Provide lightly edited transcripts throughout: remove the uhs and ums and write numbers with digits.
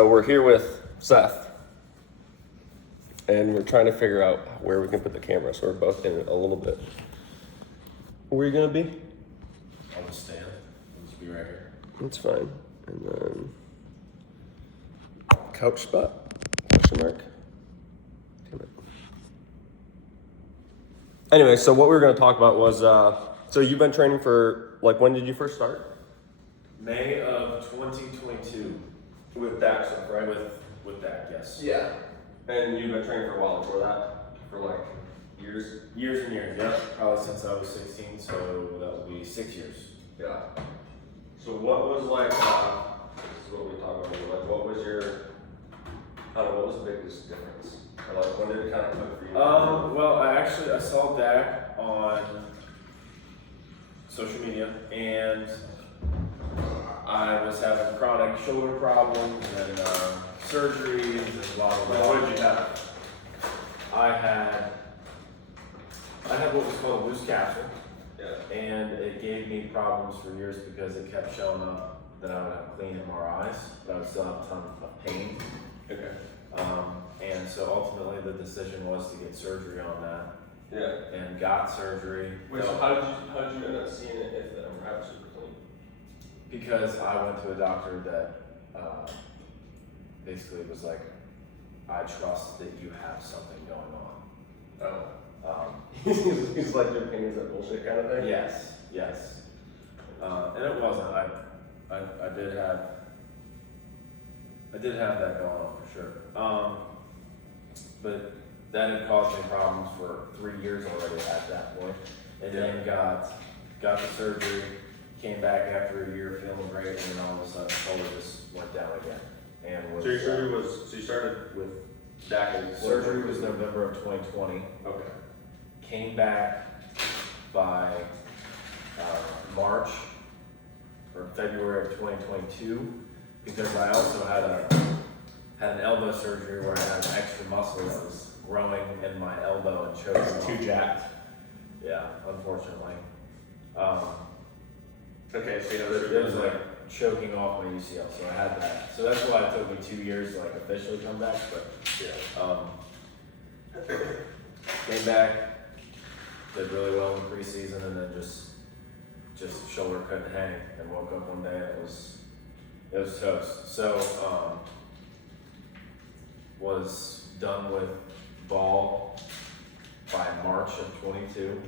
So we're here with Seth, and we're trying to figure out where we can put the camera, so we're both in it a little bit. Where are you gonna be? On the stand. I'll just be right here. That's fine. And then couch spot? Question mark. Damn it. Anyway, so what we were gonna talk about was, so you've been training for, like, when did you first start? May of 2022. With Dak stuff, right? With that, yes. Yeah. And you've been training for a while before that? For like years? Years and years, yeah. Probably since I was 16, so that would be 6 years. Yeah. So what was like, this is what we talk about, like what was your, I don't know, what was the biggest difference? Or like when did it kind of click for you? Well, I saw Dak on social media, and I was having chronic shoulder problems and surgeries and blah blah blah. What did you have? I had what was called a loose capsule. Yeah. And it gave me problems for years because it kept showing up that I would have clean MRIs, but I would still have a ton of pain. Okay. And so ultimately the decision was to get surgery on that. Yeah. And got surgery. Wait, so how did you end up seeing it if the MRI was super clean? Because I went to a doctor that basically was like, I trust that you have something going on. Oh. He's like, your opinion's that bullshit kind of thing? Yes. And it wasn't. I did have that going on for sure. But that had caused me problems for 3 years already at that point. And then got the surgery, came back after a year feeling great, and then all of a sudden shoulder just went down again. And was, So your surgery was, so you started with Dak and surgery was November of 2020. Okay. Came back by March or February of 2022 because I also had an elbow surgery where I had an extra muscle that was growing in my elbow and choking off. Too jacked. Yeah, unfortunately. Okay, so It was like choking off my UCL, so I had that. So that's why it took me 2 years to like officially come back. But yeah, came back, did really well in the preseason, and then just shoulder couldn't hang, and woke up one day and it was toast. So was done with ball by March of 22,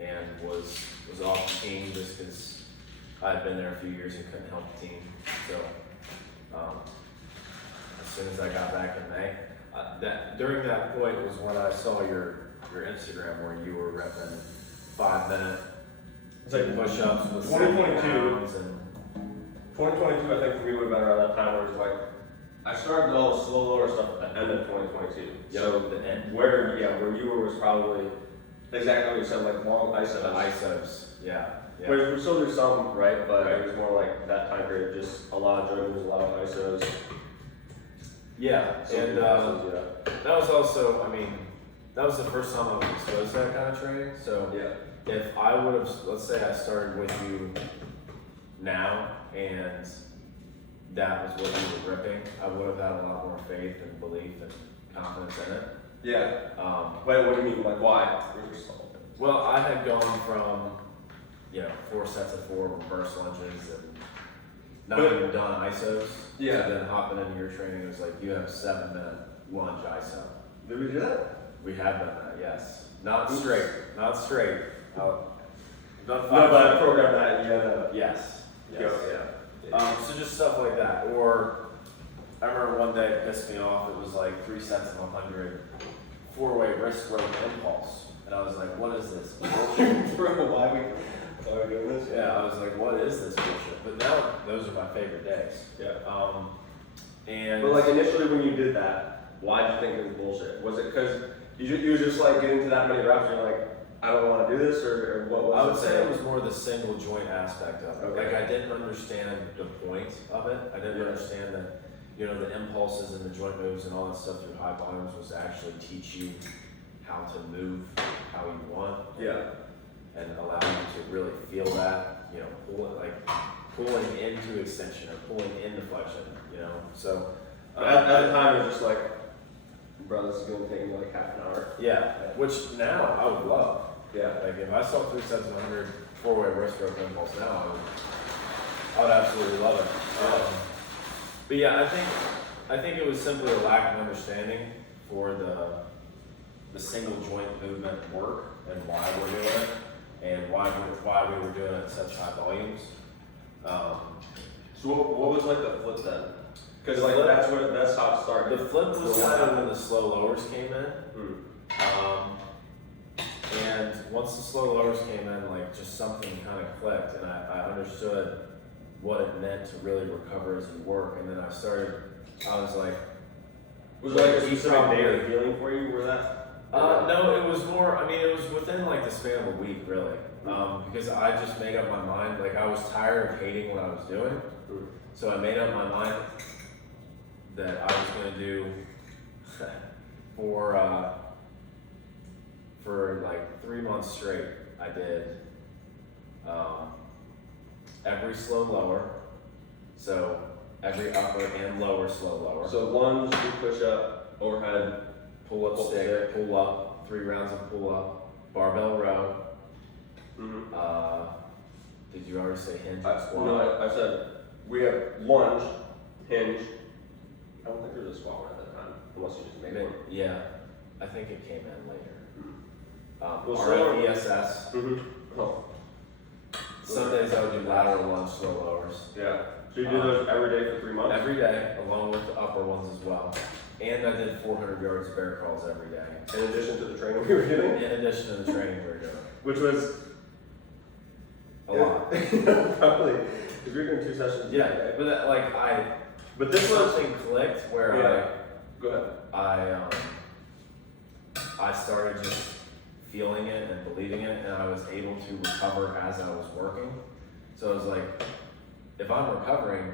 and was off the team just because I had been there a few years and couldn't help the team. So as soon as I got back in May, during that point was when I saw your Instagram where you were repping 5-minute push-ups with 2022 pounds and 2022, I think for me would have been around that time where it was like, I started all the slow lower stuff at the end of 2022. Yep, So the end. where you were was probably exactly what you said, like long isos. The ISOs, yeah. Where we still do some, right? But it was more like that time period, just a lot of joint moves, a lot of isos. Yeah, and that was also, I mean, that was the first time I was exposed to that kind of training. So yeah. if I would have, let's say I started with you now and that was what you were ripping, I would have had a lot more faith and belief and confidence in it. Yeah. Wait, what do you mean? Like why? Well, I had gone from 4 sets of 4 reverse lunges and not even done ISOs. Yeah. To then hopping into your training, it was like you have 7-minute lunge ISO. Did we do that? We have done that, yes. Not straight. We've done 5. No, but I programmed that. Yeah. Yes. Yeah. So just stuff like that. Or I remember one day it pissed me off. It was like 3 sets of 100, 4-way wrist rope impulse, and I was like, "What is this bullshit?" Bro, why are we doing this? Yeah, I was like, "What is this bullshit?" But now those are my favorite days. Yeah. And but like initially when you did that, why did you think it was bullshit? Was it because you were just like getting to that many reps and you're like, I don't want to do this, or what was it? I would say it was more the single joint aspect of it. Okay. Like I didn't understand the point of it. I didn't understand that, the impulses and the joint moves and all that stuff through high volumes was to actually teach you how to move how you want. Yeah. And allow you to really feel that, pull it like pulling into extension or pulling into flexion, you know. So At the time, it was just like, bro, this is gonna take me like half an hour. yeah, which now I would love. Yeah. Like if I saw 3 sets of 100 4-way breaststroke impulse now, I would absolutely love it. But yeah, I think it was simply a lack of understanding for the single joint movement work and why we're doing it and why we were doing it at such high volumes. So what was like the flip then? Because like that's how it started. The flip was kind of when the slow lowers came in. And once the slow lowers came in, like just something kind of clicked, and I understood what it meant to really recover as you work. And then I was like, was it like a specific day or feeling for you? Were that? No, it was more. I mean, it was within like the span of a week, really, because I just made up my mind. Like I was tired of hating what I was doing, so I made up my mind that I was going to do for like 3 months straight. I did every slow lower, so every upper and lower slow lower. So lunge, push up, overhead, pull up stick, pull up, 3 rounds of pull up, barbell row. Did you already say hinge and squat? No, I said we have lunge, hinge. I don't think there was a squat one at that time, unless you just made one. Yeah, I think it came in later. RFESS. Oh. Sundays I would do lateral lunge slow lowers. Yeah. So you do those every day for 3 months? Every day, along with the upper ones as well. And I did 400 yards of bear crawls every day. In addition to the training we were doing? In addition to the training we were doing. Which was? A lot. Probably. Because we were doing 2 sessions. Yeah, but that, but this was something clicked where Go ahead. I started just feeling it and believing it, and I was able to recover as I was working. So I was like, if I'm recovering,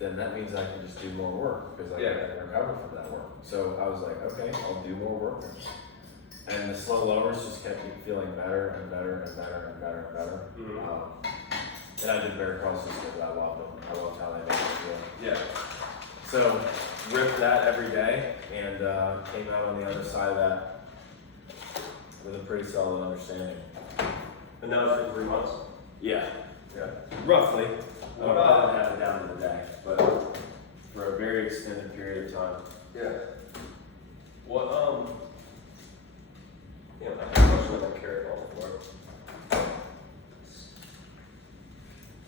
then that means I can just do more work because I can recover from that work. So I was like, okay, I'll do more work. And the slow lowers just kept me feeling better and better and better and better and better. And I did bear crawls just because I loved them. I loved how they made me feel. Yeah. So ripped that every day and came out on the other side of that with a pretty solid understanding. And that was for 3 months? Yeah. Yeah. Roughly. I don't have it down to the day, but for a very extended period of time. Yeah. What, I have a question about the carrot ball before.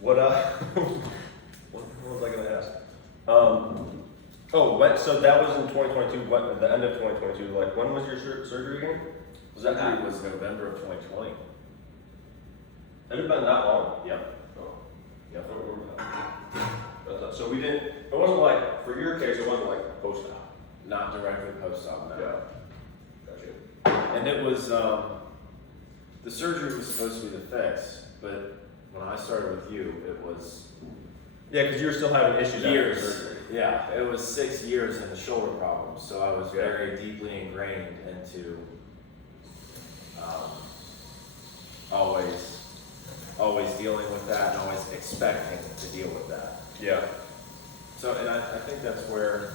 What was I gonna ask? So that was in 2022, at the end of 2022, like, when was your surgery again? Was that That was November of 2020. It had been that long? Yep. Oh. Yeah, I don't remember that. So we didn't, it wasn't like, for your case, it wasn't like post-op. Not directly post-op, no. Yeah. Gotcha. And it was, the surgery was supposed to be the fix, but when I started with you, it was Yeah, because you were still having issues after years. surgery. Yeah, it was 6 years in the shoulder problems, so I was very deeply ingrained into always dealing with that and always expecting to deal with that. Yeah. So, and I think that's where,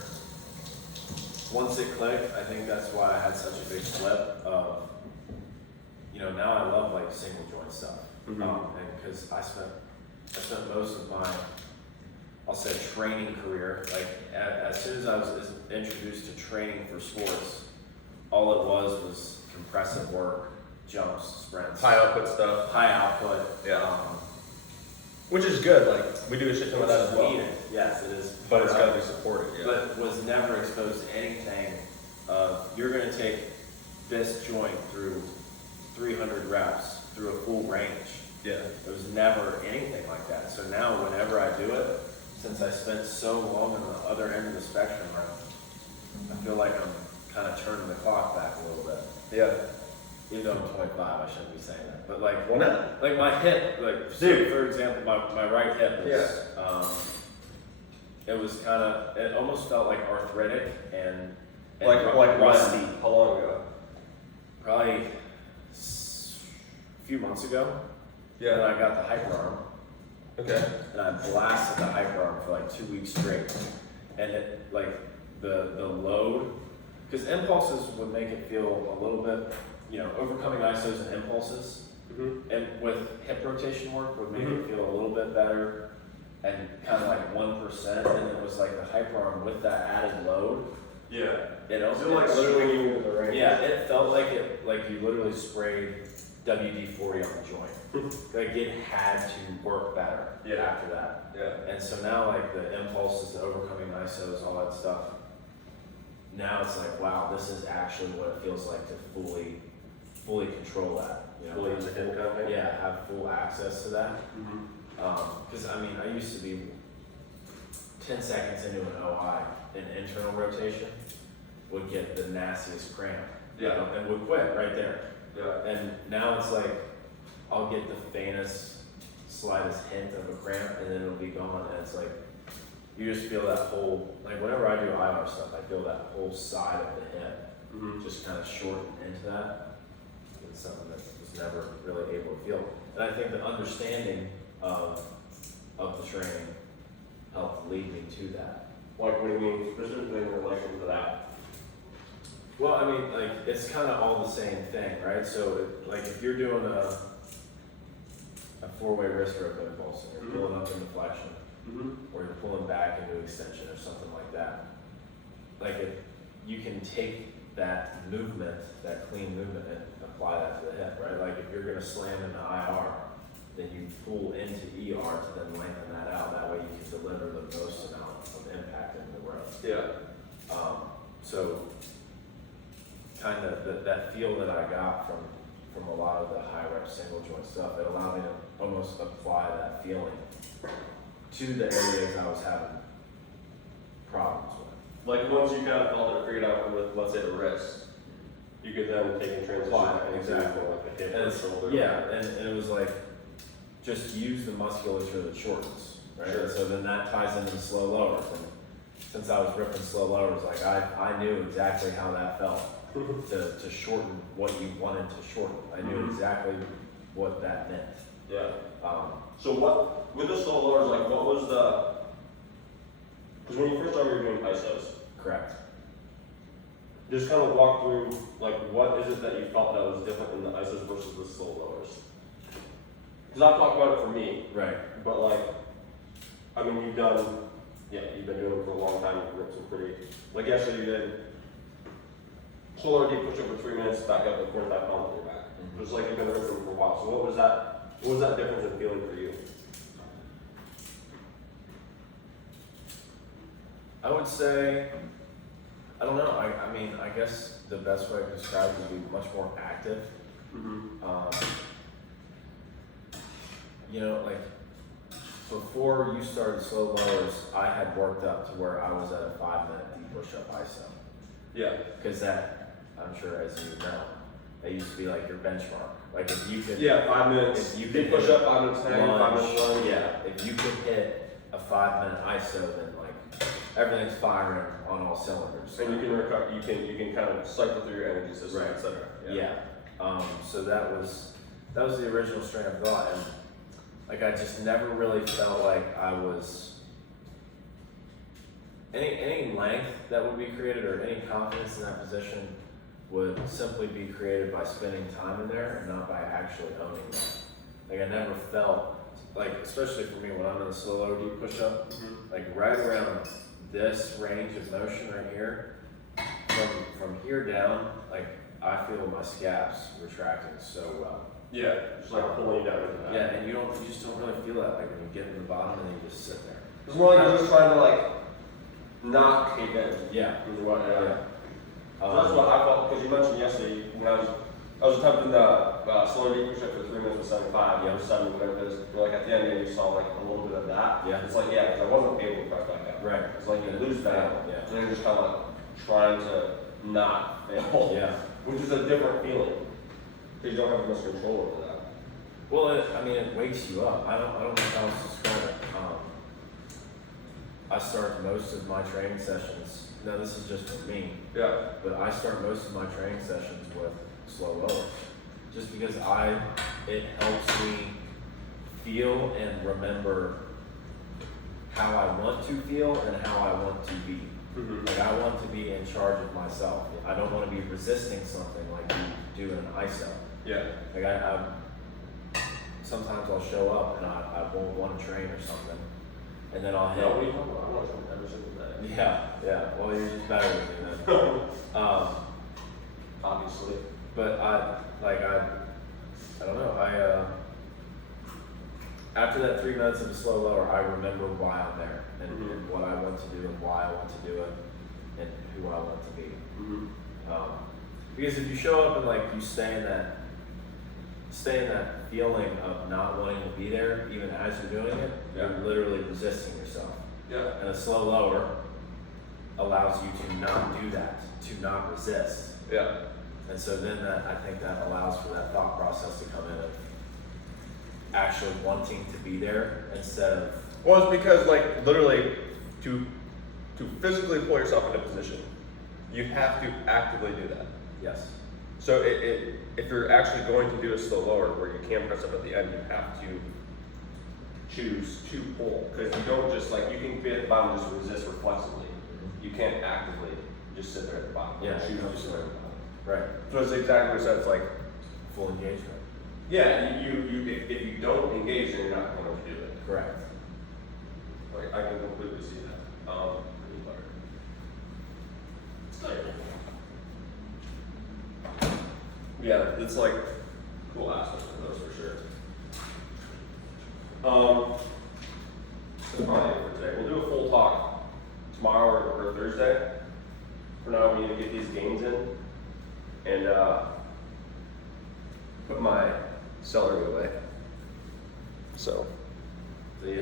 once it clicked, I think that's why I had such a big flip of, now I love like single joint stuff. And because I spent most of my, I'll say, training career, like as soon as I was introduced to training for sports, all it was compressive work, jumps, sprints. High output stuff. High output. Yeah. Which is good, like, we do a shit ton of that as well. Needed. Yes, it is. But it's gotta be supported, yeah. But was never exposed to anything of, you're gonna take this joint through 300 reps, through a full range. Yeah. There was never anything like that. So now whenever I do it, since I spent so long on the other end of the spectrum, I feel like I'm kind of turning the clock back a little bit. Yeah. Even though I'm 25, I shouldn't be saying that. But like, Why not? like my hip, like, Dude. for example, my right hip is, it was kind of, it almost felt like arthritic and Like rusty. when? How long ago? Probably a few months ago. Yeah. When I got the hyper arm. Okay. and I blasted the hyper arm for like 2 weeks straight. And it, like, the load, because impulses would make it feel a little bit, you know, overcoming ISOs and impulses, and with hip rotation work would make it feel a little bit better, and kind of like 1%, and it was like the hyper arm with that added load. Yeah. You know, Is it like literally you into the range? yeah, it felt like you literally sprayed WD-40 on the joint. Like it had to work better after that. Yeah. And so now like the impulses, the overcoming ISOs, all that stuff, now it's like, wow, this is actually what it feels like to fully control that. You know, Fully into him kind of thing? yeah, have full access to that. Because I mean, I used to be 10 seconds into an OI, an internal rotation would get the nastiest cramp. You know, and would quit right there. Yeah. And now it's like, I'll get the faintest, slightest hint of a cramp and then it'll be gone. And it's like, you just feel that whole, like whenever I do IR stuff, I feel that whole side of the hip just kind of shorten into that. It's something that was never really able to feel. And I think the understanding of the training helped lead me to that. Like, what do you mean specifically in relation to that? Well, I mean, like, it's kind of all the same thing, right? So, like, if you're doing a four-way wrist grip impulse, and you're pulling up into flexion, or you're pulling back into extension or something like that, like, you can take that movement, that clean movement, and apply that to the hip, right? Like, if you're going to slam into IR, then you pull into ER to then lengthen that out. That way you can deliver the most amount of impact into the growth. Yeah. So, kind of that feel that I got from a lot of the high rep single joint stuff, it allowed me to almost apply that feeling to the areas I was having problems with. Like once you kind of felt it figured out with, let's say, the wrist, you could then take and transition that into Exactly. like the hip And or it's, shoulder. yeah, and it was like, just use the musculature that shortens, right? Sure. And so then that ties into the slow lowers. And since I was ripping slow lowers, like I knew exactly how that felt. to shorten what you wanted to shorten. I knew exactly what that meant. Yeah. So what, with the slow lowers, like what was because when you first started doing ISOs, Correct. just kind of walk through, like what is it that you felt that was different in the ISOs versus the slow lowers? Because I've talked about it for me, Right. but like, I mean, you've been doing it for a long time, you've ripped some pretty, like yesterday you did slower deep push up for 3 minutes, back up with 45 pounds on your back. It was like you've been ripping for a while. So what was that difference in feeling for you? I would say, I don't know, I mean, I guess the best way to describe it would be much more active. You know, like, before you started slow lowers, I had worked up to where I was at a 5-minute deep push-up ISO. Yeah. Because that, I'm sure as you know, that used to be like your benchmark. Like if you could, 5 minutes. if you Deep could push up, 5 minutes hang, 5 minutes run. yeah, if you could hit a 5-minute ISO, then like everything's firing on all cylinders. And you can recover. You can kind of cycle through your energy system, Right. etc. Yeah. So that was the original strain of thought, and like I just never really felt like I was any length that would be created or any confidence in that position would simply be created by spending time in there and not by actually owning it. Like I never felt like, especially for me when I'm in the slow lower deep push up, like right around this range of motion right here, from here down, like I feel my scapes retracting so well. Yeah, just like pulling you down into that. Yeah, and you just don't really feel that like when you get in the bottom and then you just sit there. It's more like you're just trying to like not cave in. Yeah. Is what, Yeah. So that's what I felt, because you mentioned yesterday when I was attempting the slow deep push up for 3 minutes with 75, Yeah. or 7 minutes, like at the end you saw like a little bit of that. Yeah. It's like, yeah, because I wasn't able to press back up. Right. It's like you lose that, Yeah. and then you're just kind of like trying to not fail. Yeah. Which is a different feeling, because you don't have as much control over that. Well, it wakes you up. I don't know how else to describe it. I start most of my training sessions. Now this is just for me, Yeah. but I start most of my training sessions with slow lowers, just because it helps me feel and remember how I want to feel and how I want to be. Mhm. Like I want to be in charge of myself. I don't want to be resisting something like you do in an ISO. Yeah. Like I sometimes I'll show up and I won't want to train or something, and then I'll hit. No, what are you talking about? I want to train every single day. Yeah. Well, you're just better than me then. Obviously. But I don't know. After that 3 minutes of a slow lower, I remember why I'm there and, Mhm. and what I want to do and why I want to do it and who I want to be. Mm-hmm. Because if you show up and like you stay in that feeling of not wanting to be there, even as you're doing it, Yeah. you're literally resisting yourself. Yeah. And a slow lower allows you to not do that, to not resist. Yeah. And so then I think that allows for that thought process to come in of actually wanting to be there instead of, Well, it's because like literally to physically pull yourself into position, you have to actively do that. yes, So if you're actually going to do a slow lower where you can press up at the end, you have to choose to pull. Because you don't just like, you can be at the bottom and just resist reflexively. You can't actively just sit there at the bottom. Yeah, Choose it to comes sit there at the bottom. right, So it's exactly what it says, like, full engagement, yeah, if you don't engage, then you're not going to do it. correct. Like, I can completely see that. Pretty clever. It's clear. Yeah, it's like cool aspects of those for sure. That's probably it for today. We'll do a full talk tomorrow or Thursday. For now, we need to get these gains in and put my celery away. So, See ya.